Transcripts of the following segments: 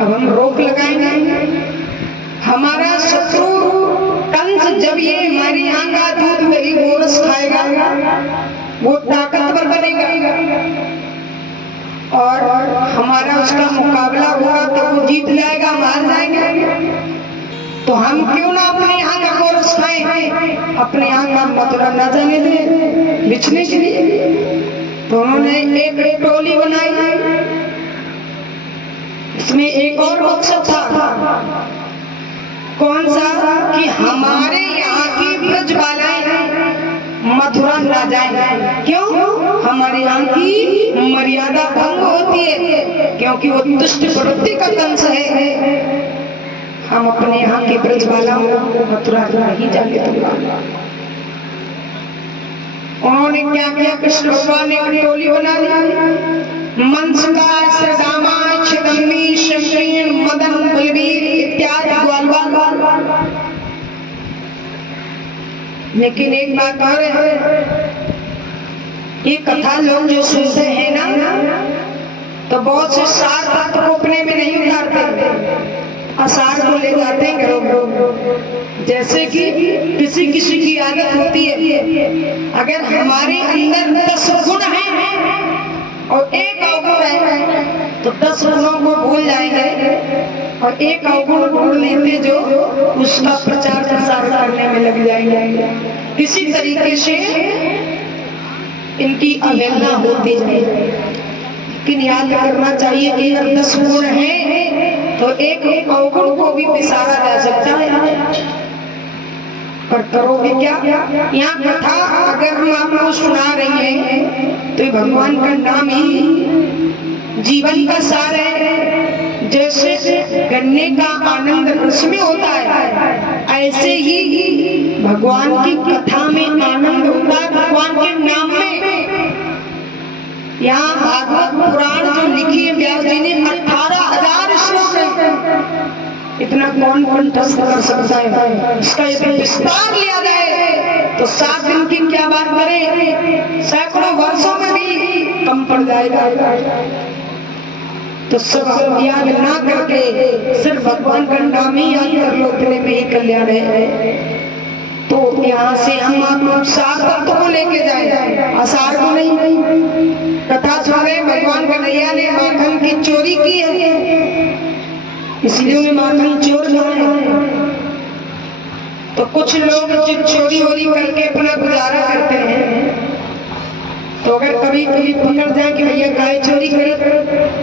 अब हम रोक लगाएंगे। हमारा शत्रु कंस जब ये हमारी यहाँ का दूध दही गोरस खाएगा वो ताकतवर बनेगा और हमारा उसका मुकाबला होगा तो वो जीत जाएगा, मार जाएंगे। तो हम क्यों ना अपने यहाँ का गोरस खाएं, अपने यहाँ का मथुरा न जाने दें बिछने के लिए। तो उन्होंने एक टोली बनाई। इसमें एक और मकसद था। कौन सा? कि हमारे यहाँ की ब्रजबालाएं मथुरा न जाए। क्यों? हमारे यहाँ की मर्यादा भंग होती है, क्योंकि वो दुष्ट प्रवृत्ति का कंस है। हम अपने यहाँ की ब्रजबालाओं को मथुरा नहीं जाने दूंगा। उन्होंने क्या किया? कृष्ण भगवान ने एक टोली बना ली। मंसका, सदामा, छिदम्बी, शंकरी, मदन, बलवीर इत्यादि ग्वालवाल। लेकिन एक बात और है, ये कथा लोग जो सुनते हैं ना तो बहुत से सार तत्व को अपने में नहीं उतारते, असार को ले जाते हैं घरों। जैसे कि किसी की आदत होती है, अगर हमारे अंदर 10 गुण हैं और एक अवगुण है तो 10 गुणों को भूल जाएंगे और एक अवगुण ढूंढ लेते जो उसका प्रचार प्रसार करने में लग जाएंगे। इसी तरीके से इनकी अवहेलना होती है। लेकिन याद करना चाहिए कि अगर 10 गुण है तो एक अवगुण को भी विसारा जा सकता है। पर करोगे क्या? यहाँ कथा अगर हम आपको सुना रही हैं तो भगवान का नाम ही जीवन का सार है। जैसे गन्ने का आनंद रस में होता है, ऐसे ही भगवान की कथा में आनंद होता है, भगवान के नाम में। यहाँ भागवत पुराण जो लिखी है व्यास जी ने 18,000 श्लोक है। इतना कौन कंठस्थ कर सकता है? इसका यदि विस्तार लिया जाए तो 7 दिन की क्या बात करें, सैकड़ों वर्षों में भी कम पड़ जाएगा। तो सब याद ना करके सिर्फ भगवान का नाम ही याद कर लो, इतने में ही कल्याण है। तो यहाँ से हम आप सार तत्व को लेके जाए, असार को नहीं। कथा सुन रहे भगवान कन्हैया ने माखन की चोरी की है, इसलिए उन्हें माखन चोर कहा है। तो कुछ लोग चोरी वोरी करके अपना गुजारा करते हैं। तो अगर कभी कभी पकड़ जाए कि भैया गाय चोरी करी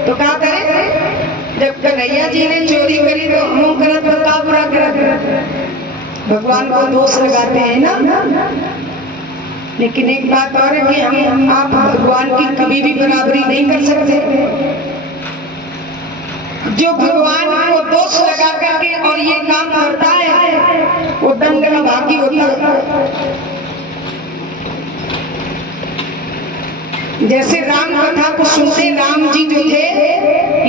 तो क्या करें? जब कन्हैया जी ने चोरी करी तो हम करत का बुरा करत, भगवान को दोष लगाते हैं ना। लेकिन एक बात और है कि हम आप भगवान की कभी भी बराबरी नहीं कर सकते। जो भगवान को दोष लगा करके और ये काम करता है वो दंड का भागी होता है। जैसे राम कथा को सुनते, राम जी जो थे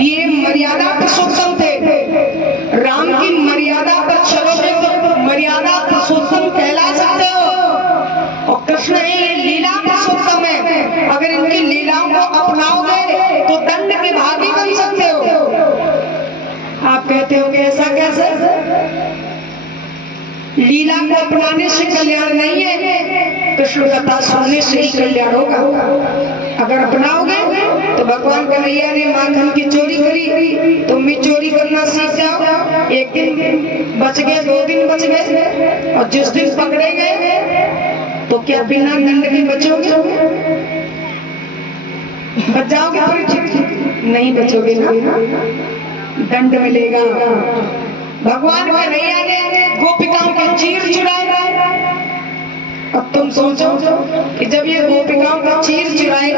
ये मर्यादा पुरुषोत्तम थे। राम की मर्यादा पर चलोगे तो मर्यादा पुरुषोत्तम कहला सकते हो। और कृष्ण है ये लीला पुरुषोत्तम है, अगर इनकी लीलाओं को अपनाओगे तो दंड के भागी बन सकते हो। आप कहते हो कि ऐसा कैसे? लीला को अपनाने से कल्याण नहीं है, कृष्ण कथा सुनने से ही कल्याण होगा। अगर अपनाओगे तो भगवान कन्हैया ने माखन की चोरी करी, तुम भी चोरी करना सीख जाओ। एक दिन बच गए, 2 दिन बच गए, और जिस दिन पकड़े गए तो क्या बिना दंड के बचोगे? बच जाओगे? नहीं बचोगे ना, दंड मिलेगा। भगवान कन्हैया ने गोपिकाओं के चीर चुराए। अब तुम सोचो कि जब ये गोपिकाओं का चीर चुराए,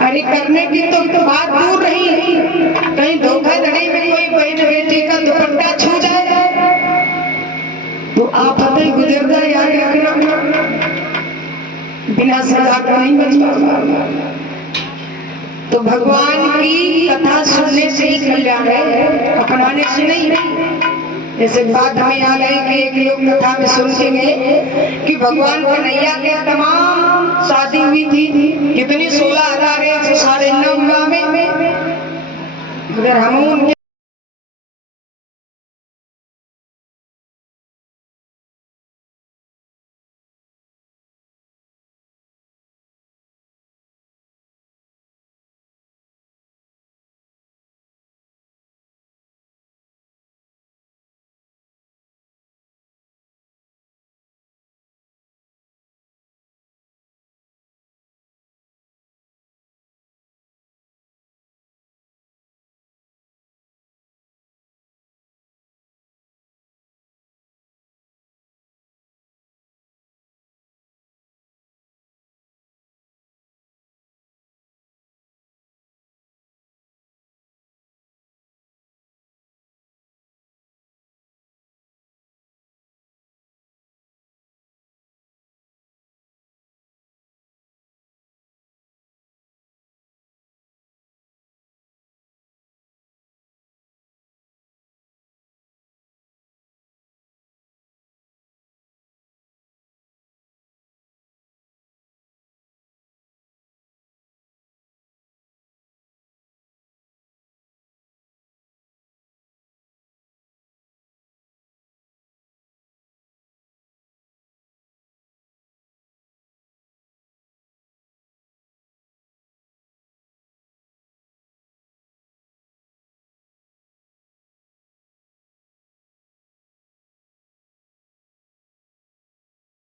अरे करने की तो बात दूर रही, कहीं धोखाधड़ी में कोई बहन बेटी का दुपट्टा छू जाए तो आप ही गुजर जाए, याद रखना। बिना सजा का नहीं बच पाएगा। तो भगवान की कथा सुनने से ही कल्याण है, अपनाने से नहीं। जैसे बात हमें याद है कि एक लोग कथा में सुन के गए कि भगवान कन्हैया के तमाम शादी हुई थी, कितनी 16,000